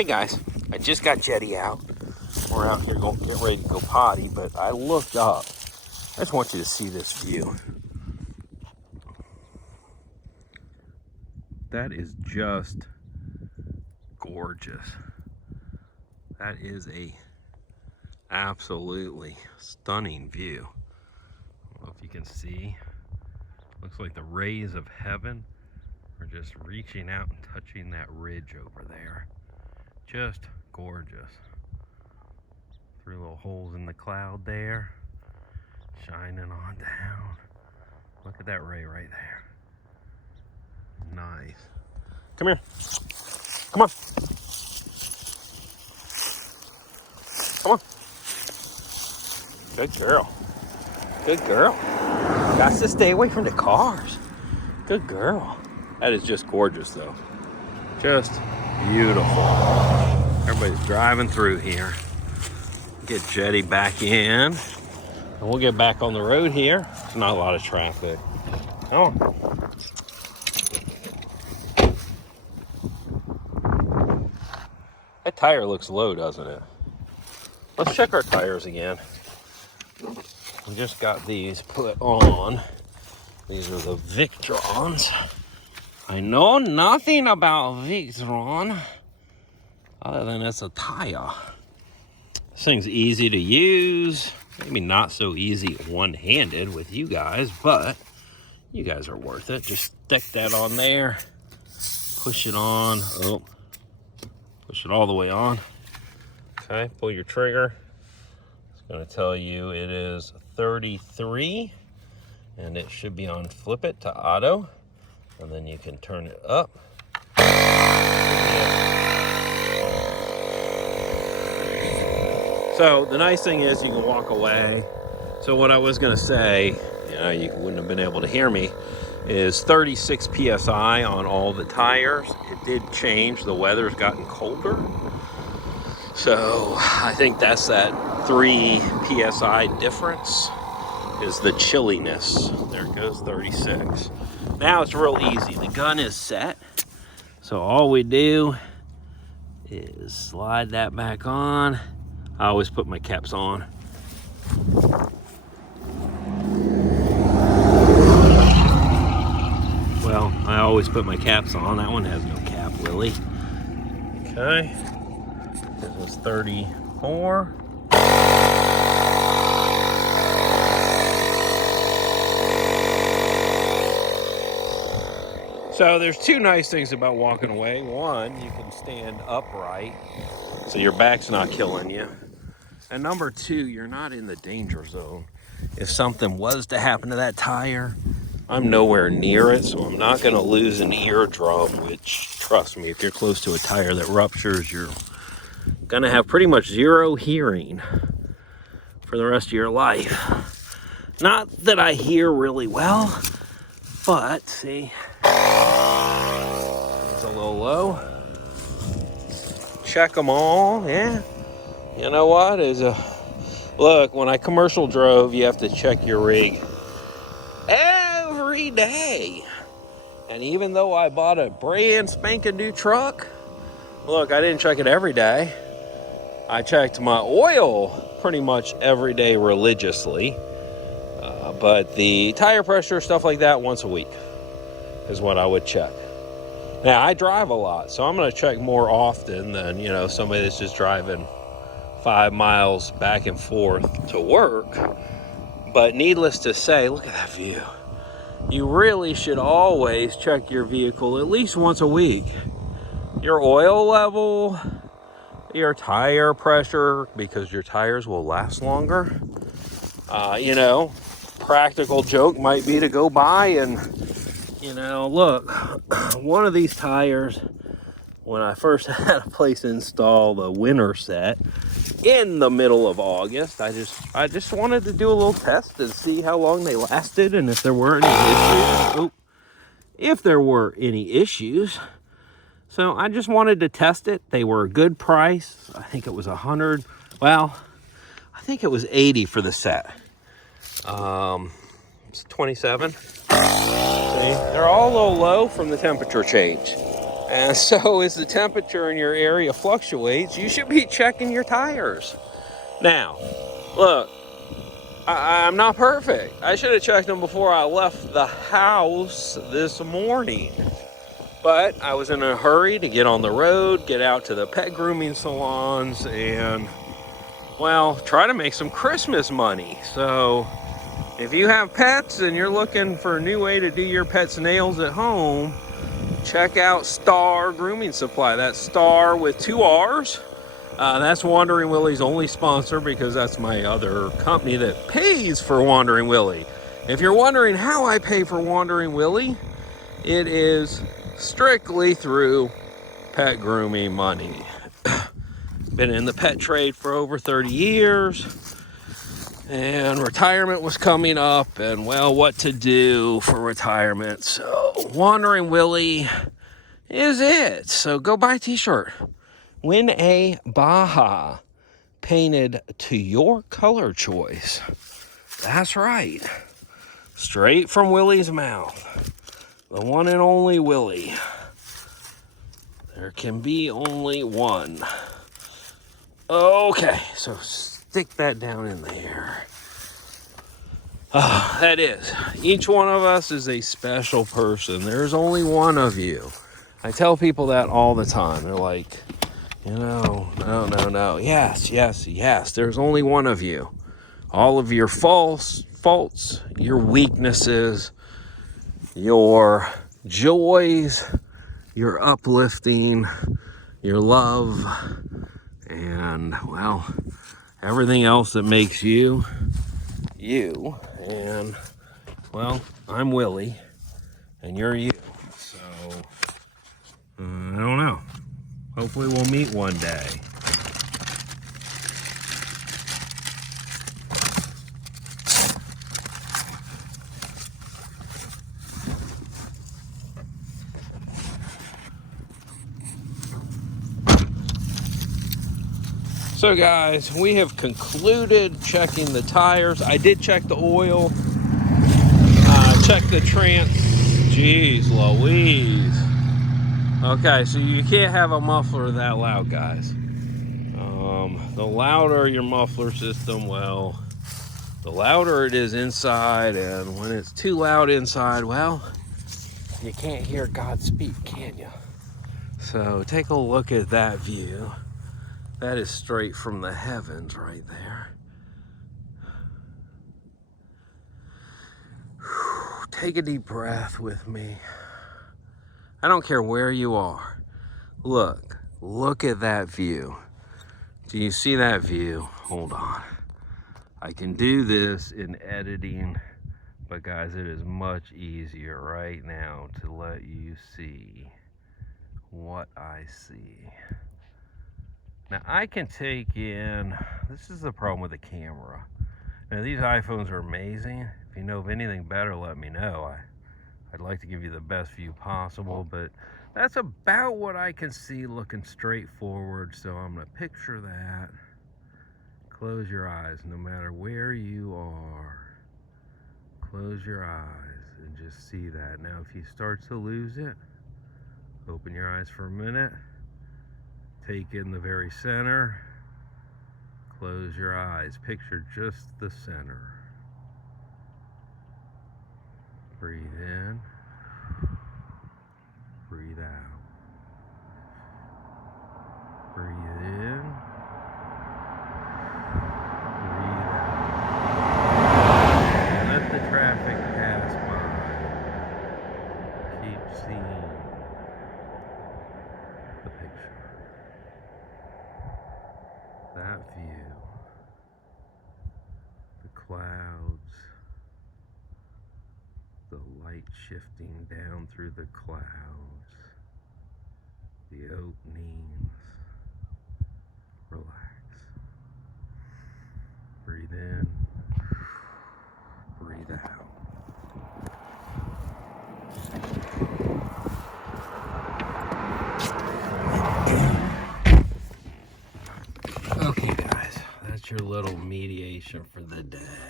Hey guys, I just got Jetty out. We're out here going get ready to go potty, but I looked up. I just want you to see this view. That is just gorgeous. That is a absolutely stunning view. I don't know if you can see. Looks like the rays of heaven are just reaching out and touching that ridge over there. Just gorgeous. 3 little holes in the cloud there, shining on down. Look at that ray right there. Nice. Come here. Come on. Come on. Good girl. Good girl. Got to stay away from the cars. Good girl. That is just gorgeous though. Just beautiful. Everybody's driving through here. Get Jetty back in. And we'll get back on the road here. There's not a lot of traffic. Come on. That tire looks low, doesn't it? Let's check our tires again. We just got these put on. These are the Victrons. I know nothing about Victron other than it's a tire. This thing's easy to use. Maybe not so easy one-handed with you guys, but you guys are worth it. Just stick that on there. Push it on. Oh, push it all the way on. Okay, pull your trigger. It's going to tell you it is 33, and it should be on flip it to auto, and then you can turn it up. So the nice thing is you can walk away. So what I was going to say, you wouldn't have been able to hear me, is 36 PSI on all the tires. It did change. The weather's gotten colder. So I think that's that 3 PSI difference is the chilliness. There it goes, 36. Now it's real easy. The gun is set. So all we do is slide that back on. I always put my caps on. Well, I always put my caps on. That one has no cap, really. Okay. This was 34. So there's 2 nice things about walking away. One, you can stand upright, so your back's not killing you. And number 2, you're not in the danger zone. If something was to happen to that tire, I'm nowhere near it, so I'm not gonna lose an eardrum, which, trust me, if you're close to a tire that ruptures, you're gonna have pretty much 0 hearing for the rest of your life. Not that I hear really well, but see, it's a little low. Check them all, yeah. You know what? Look, when I commercial drove, you have to check your rig every day. And even though I bought a brand spanking new truck, look, I didn't check it every day. I checked my oil pretty much every day religiously. But the tire pressure, stuff like that, once a week is what I would check. Now, I drive a lot, so I'm going to check more often than, somebody that's just driving 5 miles back and forth to work. But needless to say, look at that view. You really should always check your vehicle at least once a week. Your oil level, your tire pressure, because your tires will last longer. Practical joke might be to go by and, look, one of these tires, when I first had a place install the winter set in the middle of August, I just wanted to do a little test and see how long they lasted and if there were any issues. If there were any issues. So I just wanted to test it. They were a good price. I think it was 100. Well, I think it was 80 for the set. It's 27. See, they're all a little low from the temperature change. And so as the temperature in your area fluctuates, you should be checking your tires. Now, look, I'm not perfect. I should have checked them before I left the house this morning. But I was in a hurry to get on the road, get out to the pet grooming salons, and, well, try to make some Christmas money. So if you have pets and you're looking for a new way to do your pet's nails at home, check out Star Grooming Supply. That's Star with 2 R's. That's Wandering Willie's only sponsor, because that's my other company that pays for Wandering Willie. If you're wondering how I pay for Wandering Willie, it is strictly through pet grooming money. Been in the pet trade for over 30 years, and retirement was coming up, and, well, what to do for retirement. So Wandering Willie is it. So go buy a t-shirt. Win a Baja painted to your color choice. That's right. Straight from Willie's mouth. The one and only Willie. There can be only one. Okay, so stick that down in there. That is. Each one of us is a special person. There's only one of you. I tell people that all the time. They're like, no. Yes. There's only one of you. All of your faults, your weaknesses, your joys, your uplifting, your love, and, well, everything else that makes you, you. And, well, I'm Willie, and you're you. So, I don't know. Hopefully we'll meet one day. So guys, we have concluded checking the tires. I did check the oil, check the trans. Jeez Louise. Okay, so you can't have a muffler that loud, guys. The louder your muffler system, well, the louder it is inside, and when it's too loud inside, well, you can't hear God speak, can you? So take a look at that view. That is straight from the heavens right there. Whew, take a deep breath with me. I don't care where you are. Look at that view. Do you see that view? Hold on. I can do this in editing, but guys, it is much easier right now to let you see what I see. Now I can take in, this is the problem with the camera. Now these iPhones are amazing. If you know of anything better, let me know. I'd like to give you the best view possible, but that's about what I can see looking straight forward. So I'm gonna picture that. Close your eyes, no matter where you are. Close your eyes and just see that. Now if you start to lose it, open your eyes for a minute. Take in the very center. Close your eyes. Picture just the center. Breathe in. Breathe out. Breathe in. Breathe out. And let the traffic pass by. Keep seeing the picture. That view. The clouds. The light shifting down through the clouds. The openings. Relax. Breathe in. Breathe out. Okay, guys, that's your little mediation for the day.